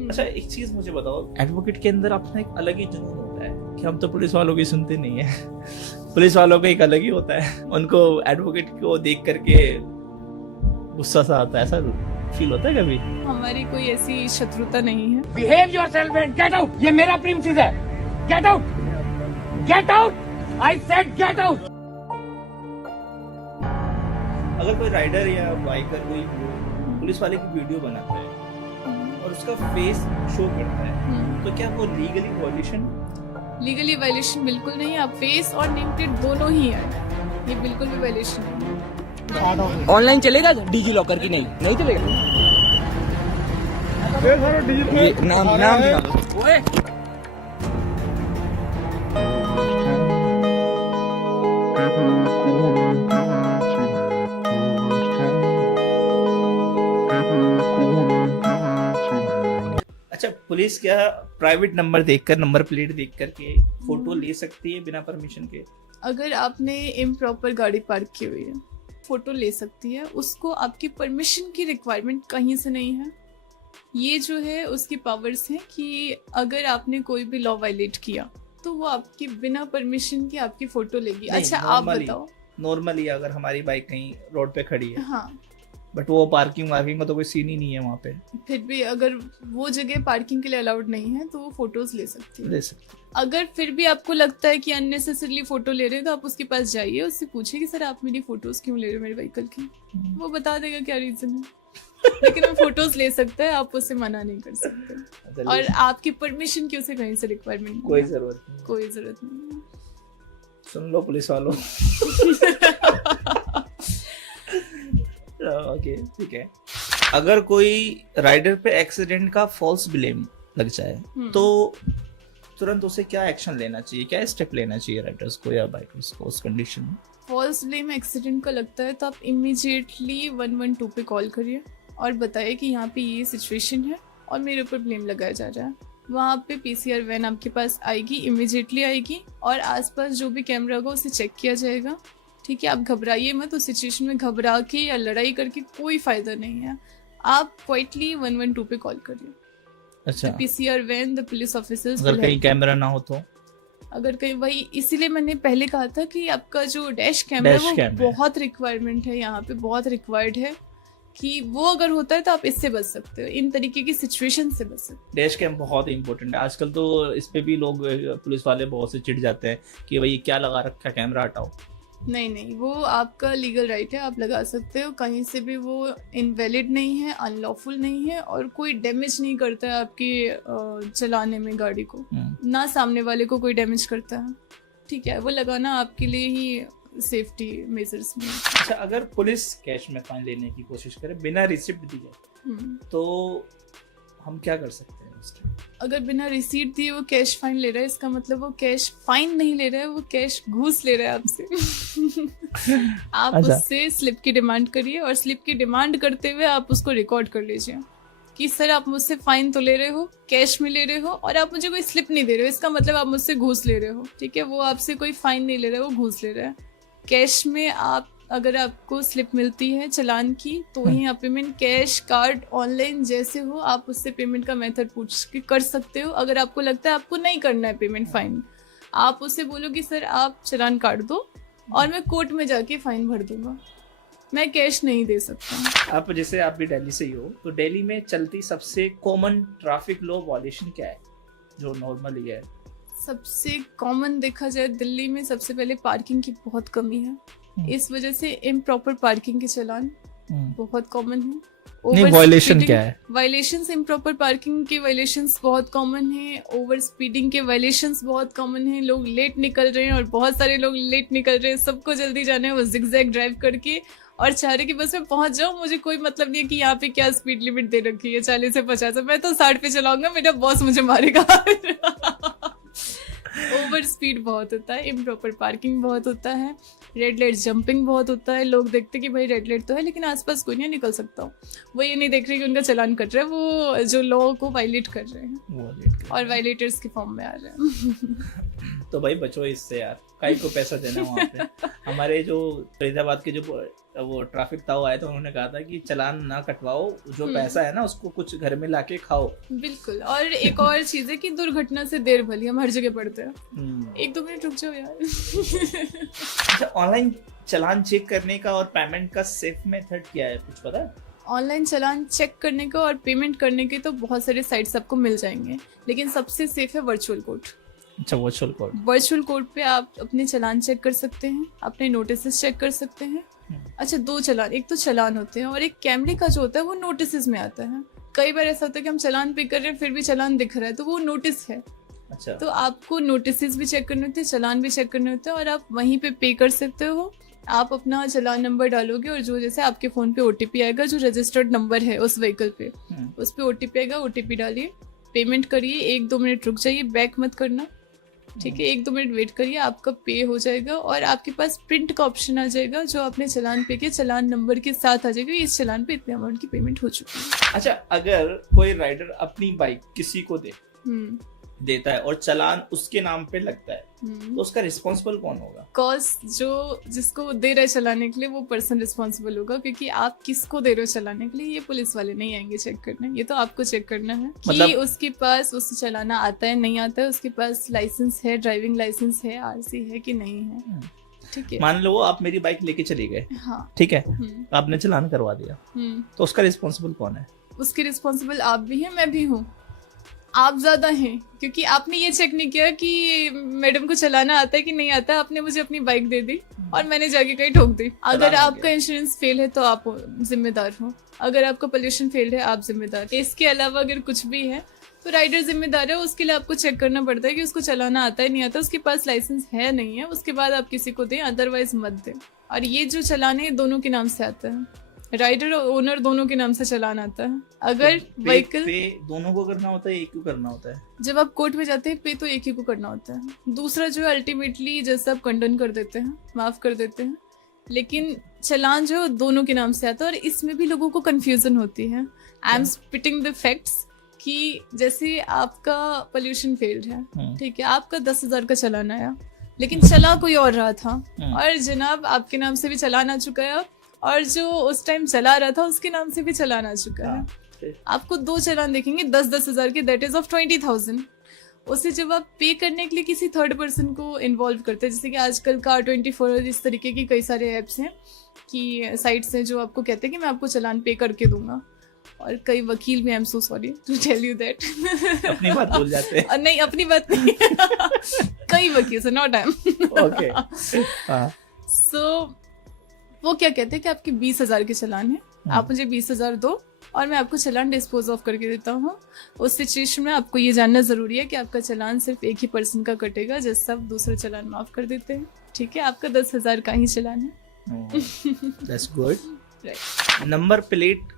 अच्छा एक चीज मुझे बताओ, एडवोकेट के अंदर अपना एक अलग ही जुनून होता है कि हम तो पुलिस वालों की सुनते नहीं है। पुलिस वालों का एक अलग ही होता है, उनको एडवोकेट को देख करके गुस्सा सा आता है, ऐसा फील होता है कभी? हमारी कोई ऐसी शत्रुता नहीं है। Behave yourself and get out. ये मेरा प्रीमिसेस है। Get out, get out, I said get out. अगर कोई राइडर या बाइकर कोई पुलिस वाले की वीडियो बनाता है और उसका फेस शो करता है, तो क्या वो लीगली वॉयलेशन? लीगली वायलेशन बिल्कुल नहीं, आप फेस और नेम प्लेट दोनों ही है, ये बिल्कुल भी वायलेशन नहीं है। ऑनलाइन चलेगा डिजी लॉकर की? नहीं चलेगा। ये नाम दिखा दो। ओए अच्छा, पुलिस क्या प्राइवेट नंबर देखकर, नंबर प्लेट देख करके फोटो ले सकती है बिना परमिशन के? अगर आपने इम्प्रॉपर गाड़ी पार्क की हुई है, फोटो ले सकती है, उसको आपकी परमिशन की रिक्वायरमेंट कहीं से नहीं है। ये जो है उसकी पावर्स हैं कि अगर आपने कोई भी लॉ वायलेट किया तो वो आपकी बिना परमिशन के आपकी फोटो लेगी। अच्छा आप बताओ, नॉर्मली अगर हमारी बाइक कहीं रोड पे खड़ी है, हाँ, बट वो पार्किंग का तो कोई सीन ही नहीं है वहाँ पे, फिर भी अगर वो जगह पार्किंग के लिए अलाउड नहीं है तो वो फोटोज ले सकती है। ले सकते? अगर फिर भी आपको लगता है कि अननेसेसरली फोटो ले रहे हो तो आप उसके पास जाइए, उससे पूछिए कि सर आप मेरी फोटोज क्यों ले रहे हो मेरे व्हीकल की। वो बता देगा क्या रीजन है। लेकिन वो फोटोज ले सकता है, आप उससे मना नहीं कर सकते। और आपकी परमिशन की उसे कहीं से रिक्वायरमेंट कोई जरूरत नहीं, कोई जरूरत नहीं। सुन लो पुलिस वालों। ओके ठीक है। अगर कोई राइडर पे एक्सीडेंट का फॉल्स ब्लेम लग जाए तो तुरंत उसे क्या एक्शन लेना चाहिए, क्या स्टेप लेना चाहिए राइडर्स को या बाइकर्स को उस कंडीशन में? फॉल्स ब्लेम एक्सीडेंट का लगता है तो आप इमीडिएटली 112 पे कॉल करिए और बताइए कि यहाँ पे ये सिचुएशन है और मेरे ऊपर ब्लेम लगाया जा रहा है। वहाँ पे पीसीआर वैन आपके पास आएगी, इमीडिएटली आएगी और आसपास जो भी कैमरा होगा उसे चेक किया जाएगा। ठीक है, आप घबराइए मत। उस सिचुएशन में घबरा के या लड़ाई करके कोई फायदा नहीं है। आप क्वाइटली 112 पे कॉल करिए। अच्छा, PCR van, the police officers, अगर कहीं कैमरा ना हो तो? अगर कहीं, वही इसीलिए मैंने पहले कहा था कि आपका जो डैश कैमरा वो बहुत रिक्वायरमेंट है, यहाँ पे बहुत रिक्वायर्ड है कि वो अगर होता है तो आप इससे बच सकते हो, इन तरीके की सिचुएशन से बच सकते हो। डैश कैम बहुत इंपॉर्टेंट है आजकल तो। इस पे भी लोग, पुलिस वाले बहुत से चिढ़ जाते हैं कि भाई क्या लगा रखा है, कैमरा हटाओ। नहीं, वो आपका लीगल राइट है, आप लगा सकते हो कहीं से भी। वो इनवैलिड नहीं है, अनलॉफुल नहीं है और कोई डैमेज नहीं करता है आपकी चलाने में गाड़ी को, ना सामने वाले को कोई डैमेज करता है। ठीक है, वो लगाना आपके लिए ही सेफ्टी मेजर्स में। अच्छा, अगर पुलिस कैश में फाइन लेने की कोशिश करे बिना रिसिप्ट दिए तो हम क्या कर सकते हैं? अगर बिना रिसीट दिए वो कैश फाइन ले रहा है, इसका मतलब वो कैश फाइन नहीं ले रहा है, वो कैश घूस ले रहा है आपसे। आप उससे स्लिप की डिमांड करिए और स्लिप की डिमांड करते हुए आप उसको रिकॉर्ड कर लीजिए कि सर आप मुझसे फाइन तो ले रहे हो, कैश में ले रहे हो और आप मुझे कोई स्लिप नहीं दे रहे हो, इसका मतलब आप मुझसे घूस ले रहे हो। ठीक है, वो आपसे कोई फाइन नहीं ले रहा है, वो घूस ले रहा है। कैश में आप, अगर आपको स्लिप मिलती है चालान की तो ही आप पेमेंट, कैश, कार्ड, ऑनलाइन जैसे हो आप उससे पेमेंट का मेथड पूछ के कर सकते हो। अगर आपको लगता है आपको नहीं करना है पेमेंट फाइन, आप उससे बोलो कि सर आप चालान काट दो और मैं कोर्ट में जाके फाइन भर दूंगा, मैं कैश नहीं दे सकता। आप जैसे आप भी दिल्ली से ही हो, तो दिल्ली में चलती सबसे कॉमन ट्रैफिक लॉ वॉयलेशन क्या है जो नॉर्मली है? सबसे कॉमन देखा जाए दिल्ली में सबसे पहले पार्किंग की बहुत कमी है, इस वजह से इम्प्रॉपर पार्किंग के चालान बहुत कॉमन है। नहीं, वायलेशन क्या है? वायलेशंस, इम्प्रॉपर पार्किंग के वायलेशंस बहुत कॉमन है, ओवर स्पीडिंग के वायलेशंस बहुत कॉमन है। लोग लेट निकल रहे हैं और बहुत सारे लोग लेट निकल रहे हैं, सबको जल्दी जाना है, वो जिगजैग ड्राइव करके और चाह रहे कि बस मैं पहुंच जाऊं, मुझे कोई मतलब नहीं है कि यहाँ पे क्या स्पीड लिमिट दे रखी है 40 से 50, मैं तो 60 पे चलाऊंगा, मेरा बॉस मुझे मारेगा। ओवर स्पीड बहुत होता है, इम्प्रॉपर पार्किंग बहुत होता है, रेड लाइट जंपिंग बहुत होता है। लोग देखते कि भाई रेड लाइट तो है लेकिन आसपास कोई नहीं निकल सकता हूँ, वो ये नहीं देख रहे कि उनका चालान कट रहा है, वो जो लॉ को वायलेट कर रहे हैं और वायलेटर्स के फॉर्म में आ रहे हैं। तो भाई बचो इससे यार, काई को पैसा देना वहाँ पे। हमारे जो फरीदाबाद के जो वो ट्रैफिक ताऊ आए तो उन्होंने कहा था कि चालान ना कटवाओ, जो पैसा है ना उसको कुछ घर में लाके खाओ। बिल्कुल। और एक और चीज है कि दुर्घटना से देर भली, हम हर जगह पढ़ते हैं। 1-2 मिनट रुक जाओ यार। अच्छा, ऑनलाइन चालान चेक करने का और पेमेंट का सेफ मेथड क्या है, कुछ पता है? ऑनलाइन चालान चेक करने का और पेमेंट करने के तो बहुत सारे साइट्स आपको मिल जाएंगे, लेकिन सबसे सेफ है वर्चुअल कोर्ट। अच्छा, वर्चुअल कोर्ट। वर्चुअल कोर्ट पे आप अपने चालान चेक कर सकते हैं, अपने नोटिस चेक कर सकते हैं। अच्छा, 2 चालान, एक तो चालान होते हैं और एक कैमरे का जो होता है वो नोटिस में आता है। कई बार ऐसा होता है कि हम चालान पे कर रहे हैं फिर भी चालान दिख रहा है, तो वो नोटिस है। अच्छा, तो आपको नोटिस भी चेक करने होते हैं, चालान भी चेक करने होते हैं, और आप वहीं पे पे कर सकते हो। आप अपना चालान नंबर डालोगे और जो जैसे आपके फोन पे ओटीपी आएगा, जो रजिस्टर्ड नंबर है उस व्हीकल पे, उस पे ओटीपी आएगा, ओटीपी डालिए, पेमेंट करिए, 1-2 मिनट रुक जाइए, बैक मत करना, ठीक है। 1-2 मिनट वेट करिए, आपका पे हो जाएगा और आपके पास प्रिंट का ऑप्शन आ जाएगा, जो आपने चालान पे किया चालान नंबर के साथ आ जाएगा, इस चालान पे इतने अमाउंट की पेमेंट हो चुकी है। अच्छा, अगर कोई राइडर अपनी बाइक किसी को देता है और चालान उसके नाम पे लगता है, तो उसका रिस्पॉन्सिबल कौन होगा? कॉज जो जिसको दे रहे चलाने के लिए वो पर्सन रिस्पॉन्सिबल होगा, क्योंकि आप किसको दे रहे हो चलाने के लिए ये पुलिस वाले नहीं आएंगे चेक करने, ये तो आपको चेक करना है कि उसके पास उससे चलाना आता है नहीं आता है, उसके पास लाइसेंस है, ड्राइविंग लाइसेंस है, आरसी है कि नहीं है, ठीक है। मान लो आप मेरी बाइक लेके चले गए, हाँ, ठीक है, आपने चालान करवा दिया, तो उसका रिस्पॉन्सिबल कौन है? उसके रिस्पॉन्सिबल आप भी हैं, मैं भी हूँ। आप ज्यादा हैं क्योंकि आपने ये चेक नहीं किया कि मैडम को चलाना आता है कि नहीं आता है, आपने मुझे अपनी बाइक दे दी और मैंने जाके कहीं ठोक दी। अगर आपका इंश्योरेंस फेल है तो आप जिम्मेदार हो, अगर आपका पोल्यूशन फेल है आप जिम्मेदार। इसके अलावा अगर कुछ भी है तो राइडर जिम्मेदार है, उसके लिए आपको चेक करना पड़ता है कि उसको चलाना आता है नहीं आता, उसके पास लाइसेंस है नहीं है, उसके बाद आप किसी को दें, अदरवाइज मत दें। और ये जो चलान है दोनों के नाम से आता है, राइडर और ओनर दोनों के नाम से चालान आता है। अगर व्हीकल पे दोनों को करना होता है, एक को करना होता है? जब आप कोर्ट में जाते हैं पे तो एक ही को करना होता है, दूसरा जो है अल्टीमेटली जैसे आप कंडन कर देते हैं, माफ कर देते हैं, लेकिन चालान जो दोनों के नाम से आता है। और इसमें भी लोगों को कंफ्यूजन होती है। I am spitting the facts कि जैसे आपका पोल्यूशन फेल्ड है, ठीक है, आपका 10,000 का चालान आया, लेकिन चला कोई और रहा था, और जनाब आपके नाम से भी चालान आ चुका है, और जो उस टाइम चला रहा था उसके नाम से भी चालान आ चुका है। आपको 2 चालान देखेंगे 10-10 हज़ार के, दैट इज ऑफ 20,000। उसे जब आप पे करने के लिए किसी थर्ड पर्सन को इन्वॉल्व करते हैं, जैसे कि आजकल Car24 इस तरीके की कई सारे ऐप्स हैं कि साइट्स हैं जो आपको कहते हैं कि मैं आपको चालान पे करके दूंगा, और कई वकील भी, I am so sorry to tell you that, अपनी बात भूल जाते हैं। नहीं, अपनी बात नहीं कई वकील से, नॉट आई एम, ओके। सो वो क्या कहते हैं कि आपके 20,000 के चालान है, आप मुझे 20,000 दो और मैं आपको चालान डिस्पोज ऑफ करके देता हूँ। उस सिचुएशन में आपको ये जानना जरूरी है कि आपका चालान सिर्फ एक ही पर्सन का कटेगा, जिससे आप दूसरा चालान माफ कर देते हैं, ठीक है। आपका 10,000 का ही चालान है। That's good. नंबर प्लेट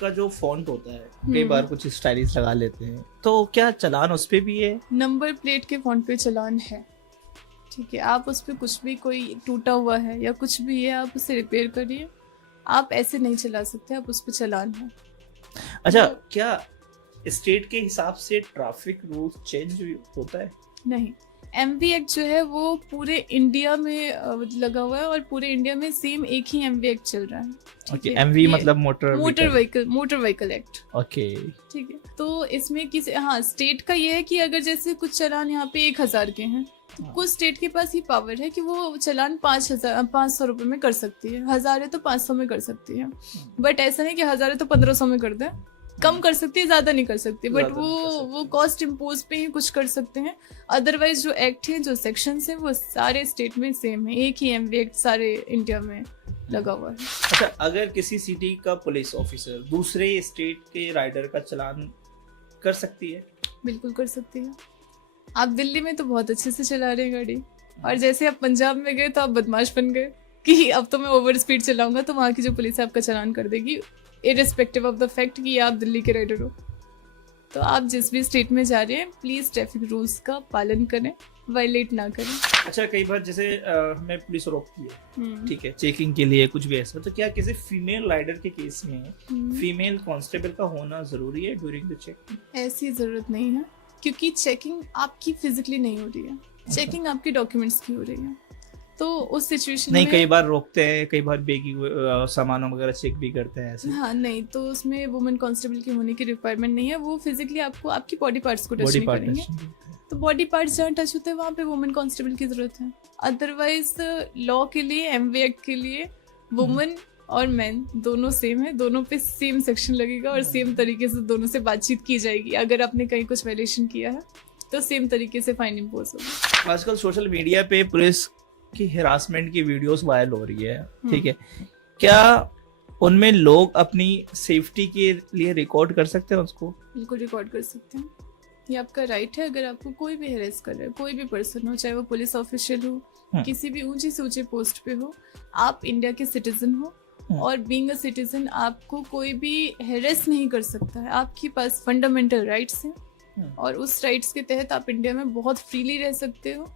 का जो फॉन्ट होता है कई बार कुछ स्टाइलिश लगा लेते हैं, तो क्या चालान उस पे भी है? नंबर प्लेट के फॉन्ट पे चालान है, ठीक है। आप उस पर कुछ भी, कोई टूटा हुआ है या कुछ भी है, आप उसे रिपेयर करिए, आप ऐसे नहीं चला सकते, आप उस पर चालान है। अच्छा, क्या स्टेट के हिसाब से ट्रैफिक रूल्स चेंज होता है? नहीं, MV एक्ट जो है वो पूरे इंडिया में लगा हुआ है और पूरे इंडिया में सेम एक ही MV एक्ट चल रहा है, ठीक है। MV मतलब मोटर व्हीकल एक्ट, ओके, ठीक है। तो इसमें किसी, हाँ, स्टेट का ये है कि अगर जैसे कुछ चालान यहाँ पे 1,000 के हैं, तो कुछ स्टेट के पास ही पावर है कि वो चालान 500 रुपए में कर सकती है, 1,000 है तो 500 में कर सकती है, बट ऐसा नहीं कि 1,000 है तो 1,500 में कर दे, कम कर सकती है, ज्यादा नहीं कर सकती, बट वो कॉस्ट इम्पोज पे ही कुछ कर सकते हैं। अदरवाइज जो एक्ट है, जो सेक्शंस हैं, वो सारे स्टेट में सेम है, एक ही MV एक्ट सारे इंडिया में लगा हुआ है। अच्छा, अगर किसी सिटी का पुलिस ऑफिसर दूसरे स्टेट के राइडर का चालान कर सकती है? बिल्कुल कर सकती है। आप दिल्ली में तो बहुत अच्छे से चला रहे हैं गाड़ी, और जैसे आप पंजाब में गए तो आप बदमाश बन गए कि अब तो मैं ओवर स्पीड चलाऊंगा, तो वहाँ की जो पुलिस है आपका चालान कर देगी, इररिस्पेक्टिव ऑफ द फैक्ट कि आप दिल्ली के राइडर हो। तो आप जिस भी स्टेट में जा रहे हैं, प्लीज ट्रैफिक रूल्स का पालन करें, वायलेट ना करें। अच्छा, कई बार जैसे हमें पुलिस रोकती है, ठीक है, चेकिंग के लिए कुछ भी ऐसा, तो क्या किसी फीमेल राइडर के केस में फीमेल कांस्टेबल का होना जरूरी है ड्यूरिंग द चेकिंग? ऐसी जरूरत नहीं है, क्योंकि चेकिंग आपकी फिजिकली नहीं हो रही है, चेकिंग आपके डॉक्यूमेंट्स की हो रही है। तो उस सिचुएशन नहीं, में कई बार रोकते हैं, कई बार सामानों वगैरह चेक भी करते हैं ऐसे। हाँ नहीं, तो उसमें वुमेन कांस्टेबल की होने की रिक्वायरमेंट नहीं है। वो फिजिकली आपको आपकी बॉडी पार्ट्स को टच बॉडी नहीं पार्ट करेंगे। तो बॉडी पार्ट्स जहाँ टच होते हैं वहाँ पे वुमेन कांस्टेबल की जरूरत है। अदरवाइज लॉ के लिए, एमवी एक्ट के लिए वुमेन और मैन दोनों सेम है, दोनों पे सेम सेक्शन लगेगा और सेम तरीके से दोनों से बातचीत की जाएगी। अगर आपने कहीं कुछ वायलेशन किया है तो सेम तरीके से फाइन इम्पोज होगा। आजकल सोशल मीडिया पे पुलिस की हिरासमेंट की वीडियोस वायरल हो रही है, ठीक है, क्या उनमें लोग अपनी सेफ्टी के लिए रिकॉर्ड कर सकते हैं उसको? बिल्कुल रिकॉर्ड कर सकते हैं, ये आपका राइट है। अगर आपको कोई भी हेरेस कर रहा है, कोई भी पर्सन हो, चाहे वो पुलिस ऑफिशियल हो, किसी भी ऊंचे से ऊंचे पोस्ट पे हो, आप इंडिया के सिटीजन हो और बीइंग अ सिटीजन आपको कोई भी हेरेस नहीं कर सकता है। आपके पास फंडामेंटल राइट्स हैं और उस राइट्स के तहत आप इंडिया में बहुत फ्रीली रह सकते हो।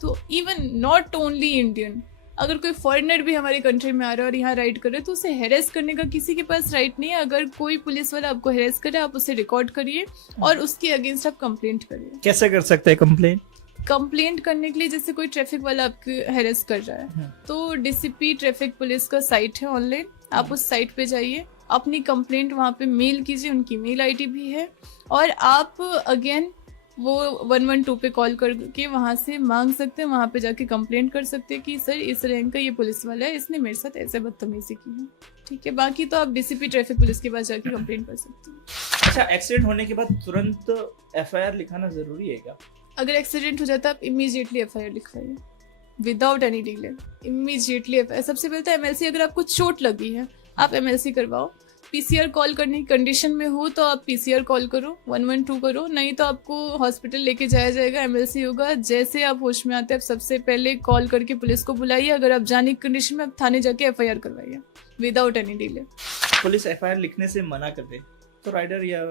तो इवन नॉट ओनली इंडियन, अगर कोई फॉरेनर भी हमारे कंट्री में आ रहा है और यहाँ राइड कर रहे हैं तो उसे हेरेस करने का किसी के पास राइट नहीं है। अगर कोई पुलिस वाला आपको हेरेस करे, आप उसे रिकॉर्ड करिए और उसके अगेंस्ट आप कंप्लेंट करिए। कैसे कर सकते हैं कंप्लेंट? कंप्लेंट करने के लिए जैसे कोई ट्रैफिक वाला आपको हेरेस कर रहा है तो डीसीपी ट्रैफिक पुलिस का साइट है ऑनलाइन, आप उस साइट पे जाइए, अपनी कंप्लेंट वहाँ पे मेल कीजिए, उनकी मेल आईडी भी है, और आप अगेन वो 112 पे कॉल करके वहाँ से मांग सकते हैं, वहाँ पे जाके कंप्लेंट कर सकते हैं कि सर इस रैंक का ये पुलिस वाला है, इसने मेरे साथ ऐसे बदतमीजी की है, ठीक है। बाकी तो आप डीसीपी ट्रैफिक पुलिस के पास जाके कंप्लेंट कर सकते हैं। अच्छा, एक्सीडेंट होने के बाद तुरंत एफआईआर लिखाना जरूरी है क्या? अगर एक्सीडेंट हो जाता है आप इमीडिएटली एफआईआर लिखवाइए without any delay, immediately FIR. सबसे पहले तो एमएलसी, अगर आपको चोट लगी है आप एमएलसी करवाओ। पीसीआर कॉल करने की कंडीशन में हो तो आप पीसीआर कॉल करो, 112 करो, नहीं तो आपको हॉस्पिटल लेके जाया जाएगा, एमएलसी होगा। जैसे आप होश में आते हैं आप सबसे पहले कॉल करके पुलिस को बुलाइए। अगर आप जाने की कंडीशन में आप थाने जाके एफआईआर करवाइए without any delay. Police FIR लिखने से मना कर दे तो राइडर या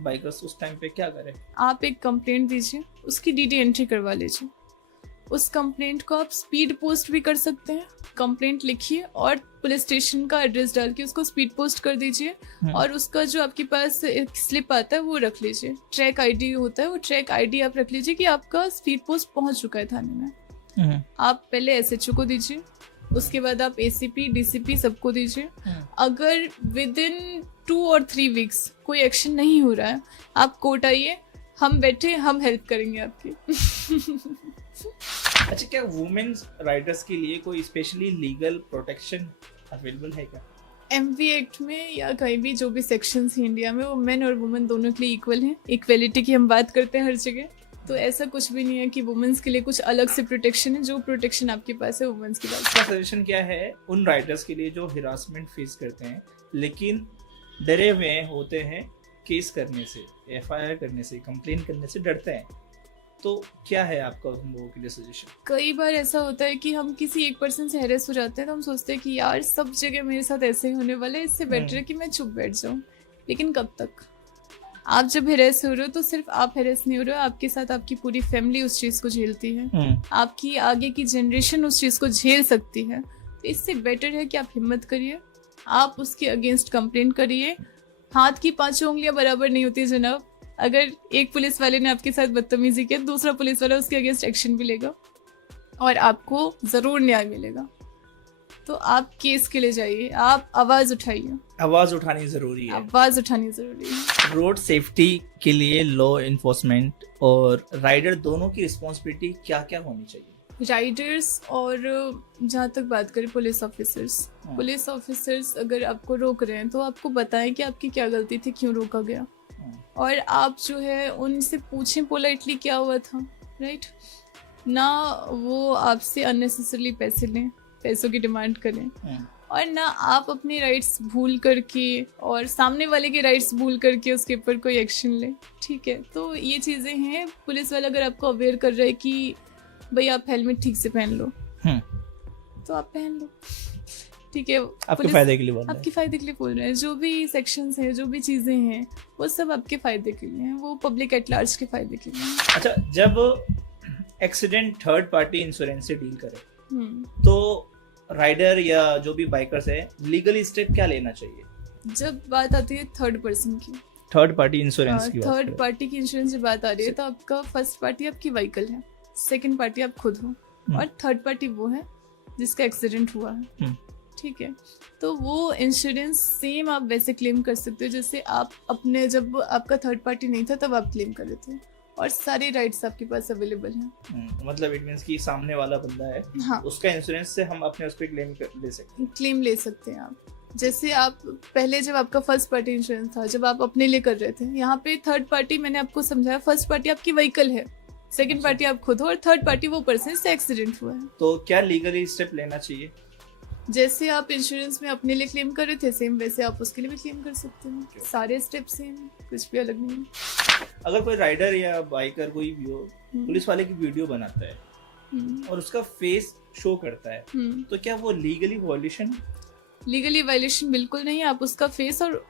बाइकर्स उस टाइम पे क्या करें? आप एक कंप्लेंट दीजिए, उसकी डीडी एंट्री करवा लीजिए। उस कंप्लेंट को आप स्पीड पोस्ट भी कर सकते हैं। कंप्लेंट लिखिए और पुलिस स्टेशन का एड्रेस डाल के उसको स्पीड पोस्ट कर दीजिए और उसका जो आपके पास एक स्लिप आता है वो रख लीजिए। ट्रैक आईडी होता है, वो ट्रैक आईडी आप रख लीजिए कि आपका स्पीड पोस्ट पहुंच चुका है थाने में। आप पहले एसएचओ को दीजिए, उसके बाद आप एसीपी डीसीपी सबको दीजिए। अगर विद इन 2 और 3 वीक्स कोई एक्शन नहीं हो रहा है, आप कोर्ट आइए, हम बैठे, हम हेल्प करेंगे आपकी। अच्छा, क्या वुमेन्स राइडर्स के लिए कोई स्पेशली लीगल प्रोटेक्शन अवेलेबल है क्या? एमवी एक्ट में या कहीं भी जो भी सेक्शंस हैं इंडिया में, वो मेन और वुमेन दोनों के लिए इक्वल हैं। इक्वेलिटी की हम बात करते हैं हर जगह, तो ऐसा कुछ भी नहीं है कि वुमेन्स के लिए कुछ अलग से प्रोटेक्शन है। जो प्रोटेक्शन आपके पास है वुमेन्स की बात। क्या सजेशन क्या है उन राइडर्स के लिए जो हिरासमेंट फेस करते हैं लेकिन डरे हुए होते हैं केस करने से, एफआईआर करने से, कंप्लेन करने से डरते हैं, तो क्या है आपका उन लोगों के लिए सजेशन? कई बार ऐसा होता है कि हम किसी एक पर्सन से हेरेस हो जाते हैं तो हम सोचते हैं कि यार सब जगह मेरे साथ ऐसे ही होने वाला है, इससे बेटर है कि मैं चुप बैठ जाऊं। लेकिन कब तक? आप जब हेरेस हो रहे हो तो सिर्फ आप हेरेस नहीं हो रहे हो, आपके साथ आपकी पूरी फैमिली उस चीज को झेलती है, आपकी आगे की जनरेशन उस चीज को झेल सकती है। तो इससे बेटर है कि आप हिम्मत करिए, आप उसके अगेंस्ट कंप्लेंट करिए। हाथ की 5 उंगलियां बराबर नहीं होती जनाब। अगर एक पुलिस वाले ने आपके साथ बदतमीजी किया, दूसरा पुलिस वाला उसके अगेंस्ट एक्शन भी लेगा और आपको जरूर न्याय मिलेगा। तो आप केस के लिए जाइए, आप आवाज उठाइए। आवाज उठानी जरूरी है, आवाज उठानी जरूरी है। रोड सेफ्टी के लिए लॉ इन्फोर्समेंट और राइडर दोनों की रिस्पॉन्सिबिलिटी क्या क्या होनी चाहिए? राइडर्स और जहाँ तक बात करें पुलिस ऑफिसर्स अगर आपको रोक रहे हैं तो आपको बताएं कि आपकी क्या गलती थी, क्यों रोका गया, और आप जो है उनसे पूछें पोलाइटली क्या हुआ था, राइट ना। वो आपसे अननेसेसरली पैसे लें, पैसों की डिमांड करें, और ना आप अपने राइट्स भूल करके और सामने वाले के राइट्स भूल करके उसके ऊपर कोई एक्शन लें, ठीक है। तो ये चीज़ें हैं। पुलिस वाला अगर आपको अवेयर कर रहा है कि भाई आप हेलमेट ठीक से पहन लो, तो आप पहन लो, ठीक है। आपके फायदे के लिए बोल रहे हैं, आपके फायदे के लिए बोल रहे हैं। जो भी सेक्शंस हैं, जो भी चीजें हैं, वो सब आपके फायदे के लिए हैं, वो पब्लिक एट लार्ज के फायदे के लिए हैं। अच्छा, जब एक्सीडेंट थर्ड पार्टी इंश्योरेंस से डील करे तो राइडर या जो भी बाइकर्स है लीगली स्टेप क्या लेना चाहिए? जब बात आती है थर्ड पर्सन की, थर्ड पार्टी इंश्योरेंस की, थर्ड पार्टी की इंश्योरेंस की बात आ रही है तो आपका फर्स्ट पार्टी आपकी व्हीकल है, सेकंड पार्टी आप खुद हो। और थर्ड पार्टी वो है जिसका एक्सीडेंट हुआ है, ठीक है। तो वो इंश्योरेंस सेम आप वैसे क्लेम कर सकते हो जैसे आप अपने, जब आपका थर्ड पार्टी नहीं था तब आप क्लेम कर रहे थे, और सारे राइट्स आपके पास अवेलेबल हैं। मतलब इट मींस कि सामने वाला बंदा है, हाँ, उसका इंश्योरेंस से हम अपने उस पर ले सकते हैं। क्लेम ले सकते हैं आप। जैसे आप पहले जब आपका फर्स्ट पार्टी इंश्योरेंस था, जब आप अपने लिए कर रहे थे, यहाँ पे थर्ड पार्टी मैंने आपको समझाया, फर्स्ट पार्टी आपकी व्हीकल है, सेकंड पार्टी आप खुद हो, और थर्ड पार्टी वो पर्सन से एक्सीडेंट हुआ है। तो क्या लीगली स्टेप लेना चाहिए? जैसे आप इंश्योरेंस में अपने लिए क्लेम कर रहे थे, सेम वैसे आप उसके लिए भी क्लेम कर सकते हैं। सारे स्टेप सेम, कुछ भी अलग नहीं है। अगर कोई राइडर या बाइकर कोई भी हो, पुलिस वाले की वीडियो बनाता है और उसका फेस शो करता है, तो क्या वो लीगली वायलेशन? लीगली वायलेशन बिल्कुल नहीं है। आप उसका फेस, और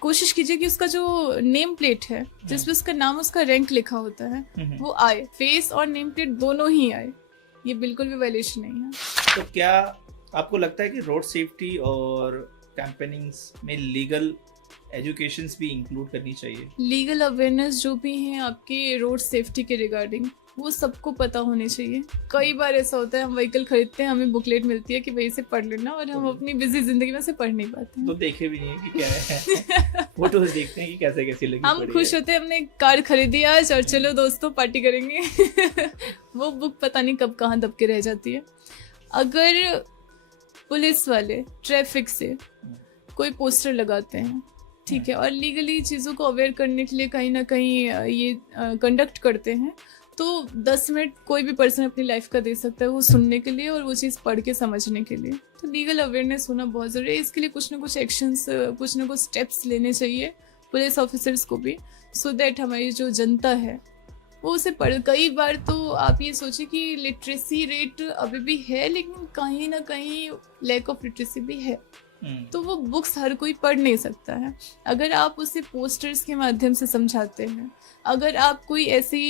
कोशिश कीजिए कि उसका जो नेम प्लेट है जिसमें उसका नाम, उसका रैंक लिखा होता है, वो आए, फेस और नेम प्लेट दोनों ही आए। ये बिल्कुल भी वायलेशन नहीं है। तो क्या आपको लगता है कि रोड सेफ्टी और कैंपेनिंग्स में लीगल एजुकेशंस भी इंक्लूड करनी चाहिए? लीगल अवेयरनेस जो भी है आपके रोड सेफ्टी के रिगार्डिंग, वो सबको पता होनी चाहिए। कई बार ऐसा होता है, हम व्हीकल खरीदते हैं, हमें बुकलेट मिलती है कि भाई इसे पढ़ लेना, और हम अपनी बिजी जिंदगी में से पढ़ नहीं पाते हैं। तो देखे भी नहीं है कि क्या है। फोटोज देखते हैं कि कैसे कैसी लगी, हम खुश होते हैं हमने कार खरीदी आज और चलो दोस्तों पार्टी करेंगे। वो बुक पता नहीं कब कहाँ दब के रह जाती है। अगर पुलिस वाले ट्रैफिक से कोई पोस्टर लगाते हैं, ठीक है, और लीगली चीज़ों को अवेयर करने के लिए कहीं ना कहीं ये कंडक्ट करते हैं, तो 10 मिनट कोई भी पर्सन अपनी लाइफ का दे सकता है वो सुनने के लिए और वो चीज़ पढ़ के समझने के लिए। तो लीगल अवेयरनेस होना बहुत ज़रूरी है। इसके लिए कुछ ना कुछ एक्शंस, कुछ ना कुछ स्टेप्स लेने चाहिए पुलिस ऑफिसर्स को भी, सो दैट हमारी जो जनता है वो उसे पढ़। कई बार तो आप ये सोचिए कि लिटरेसी रेट अभी भी है, लेकिन कहीं ना कहीं लैक ऑफ लिटरेसी भी है, तो वो बुक्स हर कोई पढ़ नहीं सकता है। अगर आप उसे पोस्टर्स के माध्यम से समझाते हैं, अगर आप कोई ऐसी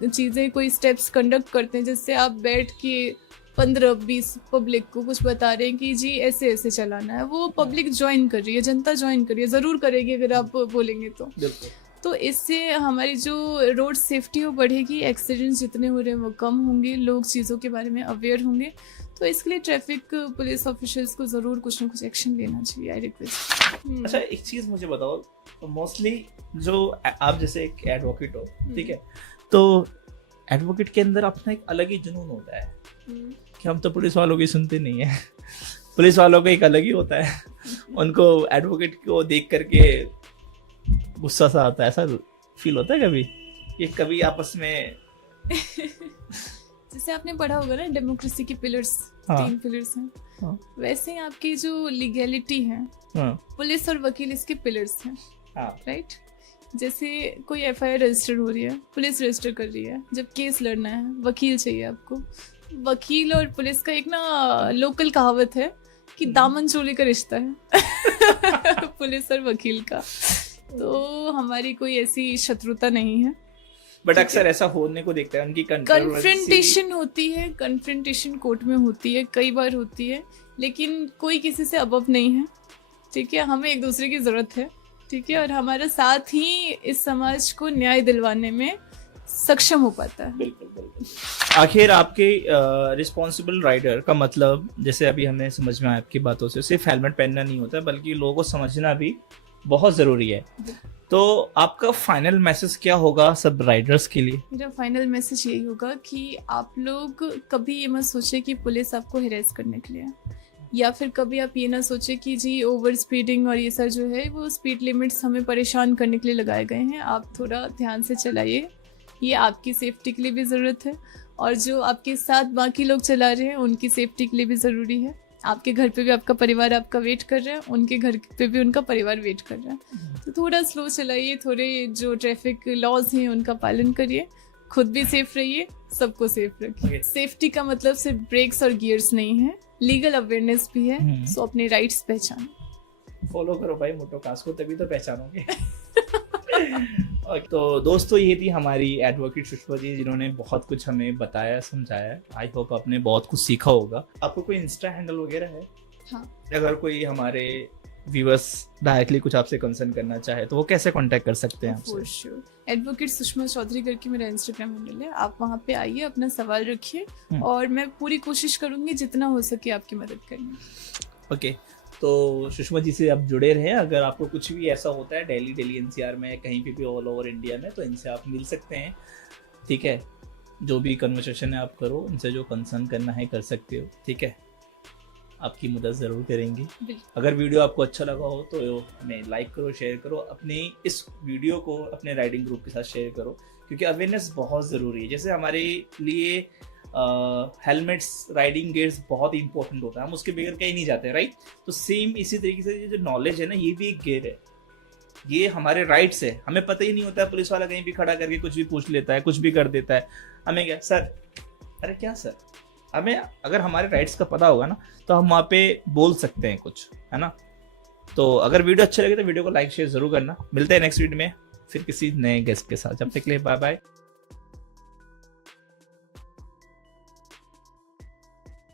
चीज़ें, कोई स्टेप्स कंडक्ट करते हैं जिससे आप बैठ के 15-20 पब्लिक को कुछ बता रहे हैं कि जी ऐसे ऐसे चलाना है, वो पब्लिक ज्वाइन कर रही है, जनता ज्वाइन कर रही है, ज़रूर करेगी अगर आप बोलेंगे तो इससे हमारी जो रोड सेफ्टी वो बढ़ेगी, एक्सीडेंट्स जितने हो रहे हैं वो कम होंगे, लोग चीज़ों के बारे में अवेयर होंगे। तो इसके लिए ट्रैफिक पुलिस ऑफिशियल्स को ज़रूर कुछ ना कुछ एक्शन लेना चाहिए, आई रिक्वेस्ट। अच्छा, एक चीज़ मुझे बताओ, तो मोस्टली जो आप जैसे एक एडवोकेट हो, ठीक है, तो एडवोकेट के अंदर अपना एक अलग ही जुनून होता है कि हम तो पुलिस वालों की सुनते नहीं है। पुलिस वालों का एक अलग ही होता है, उनको एडवोकेट को देख करके गुस्सा सा आता है, ऐसा फील होता है कभी ये, कभी आपस में? जैसे आपने पढ़ा होगा ना डेमोक्रेसी के पिलर्स, 3 पिलर्स हैं, वैसे ही आपकी जो लीगैलिटी है, पुलिस और वकील इसके पिलर्स हैं, राइट। जैसे कोई एफआईआर रजिस्टर हो रही है, पुलिस रजिस्टर कर रही है, जब केस लड़ना है वकील चाहिए आपको। वकील और पुलिस का एक ना लोकल कहावत है कि दामन चोली का रिश्ता है पुलिस और वकील का। तो हमारी कोई ऐसी शत्रुता नहीं है, बट अक्सर ऐसा होने को देखता है, उनकी कन्फ्रंटेशन होती है, कन्फ्रंटेशन कोर्ट में होती है, कई बार होती है, लेकिन कोई किसी से अबव नहीं है, ठीक है। हमें एक दूसरे की जरूरत है, ठीक है, और हमारा साथ ही इस समाज को न्याय दिलवाने में सक्षम हो पाता है। बिल्कुल बिल्कुल। आखिर आपके रिस्पॉन्सिबल राइडर का मतलब, जैसे अभी हमें समझ में आया आपकी बातों से, सिर्फ हेलमेट पहनना नहीं होता, बल्कि लोगों को समझना भी बहुत ज़रूरी है। तो आपका फाइनल मैसेज क्या होगा सब राइडर्स के लिए? मेरा फाइनल मैसेज यही होगा कि आप लोग कभी ये मत सोचे कि पुलिस आपको हिरास करने के लिए, या फिर कभी आप ये ना सोचे कि जी ओवर स्पीडिंग और ये सब जो है वो स्पीड लिमिट्स हमें परेशान करने के लिए लगाए गए हैं। आप थोड़ा ध्यान से चलाइए, ये आपकी सेफ्टी के लिए भी ज़रूरत है, और जो आपके साथ बाकी लोग चला रहे हैं उनकी सेफ्टी के लिए भी ज़रूरी है। आपके घर पे भी आपका परिवार आपका वेट कर रहा है, उनके घर पे भी उनका परिवार वेट कर रहा है। तो थोड़ा स्लो चलाइए, थोड़े जो ट्रैफिक लॉज हैं उनका पालन करिए, खुद भी सेफ रहिए, सबको सेफ रखिए। सेफ्टी का मतलब सिर्फ ब्रेक्स और गियर्स नहीं है, लीगल अवेयरनेस भी है। सो अपने राइट्स पहचानो, फॉलो करो भाई मोटोकास्ट को, तभी तो पहचानोगे। तो दोस्तों, ये थी हमारी एडवोकेट सुष्मा जी, जिन्होंने बहुत कुछ हमें बताया, समझाया। आई होप आपने बहुत कुछ सीखा होगा। आपको कोई इंस्टा हैंडल वगैरह है? हाँ। अगर कोई हमारे व्यूअर्स डायरेक्टली कुछ आपसे कंसर्न करना चाहे तो वो कैसे कांटेक्ट कर सकते हैं आपसे? For sure, advocate Sushma Chaudhary करके मेरा इंस्टाग्राम हैंडल है, आप वहाँ पे आइए, अपना सवाल रखिए और मैं पूरी कोशिश करूंगी जितना हो सके आपकी मदद करनी। ओके, तो सुषमा जी से आप जुड़े रहे। अगर आपको कुछ भी ऐसा होता है दिल्ली एनसीआर में, कहीं पे भी ऑल ओवर इंडिया में, तो इनसे आप मिल सकते हैं, ठीक है। जो भी कन्वर्सेशन है आप करो, इनसे जो कंसर्न करना है कर सकते हो, ठीक है। आपकी मदद ज़रूर करेंगे। अगर वीडियो आपको अच्छा लगा हो तो हमें लाइक करो, शेयर करो, अपने इस वीडियो को अपने राइडिंग ग्रुप के साथ शेयर करो, क्योंकि अवेयरनेस बहुत ज़रूरी है। जैसे हमारे लिए हेलमेट्स, राइडिंग गियर्स बहुत ही इंपॉर्टेंट होता है, हम उसके बगैर कहीं नहीं जाते, राइट। तो सेम इसी तरीके से ये जो नॉलेज है ना, ये भी एक गियर है, ये हमारे राइट्स है। हमें पता ही नहीं होता है, पुलिस वाला कहीं भी खड़ा करके कुछ भी पूछ लेता है, कुछ भी कर देता है, हमें क्या सर, अरे क्या सर, हमें अगर हमारे राइट्स का पता होगा ना तो हम वहाँ पे बोल सकते हैं कुछ, है ना। तो अगर वीडियो अच्छे लगे तो वीडियो को लाइक शेयर जरूर करना। मिलते हैं नेक्स्ट वीडियो में फिर किसी नए गेस्ट के साथ, जब तक के लिए बाय बाय।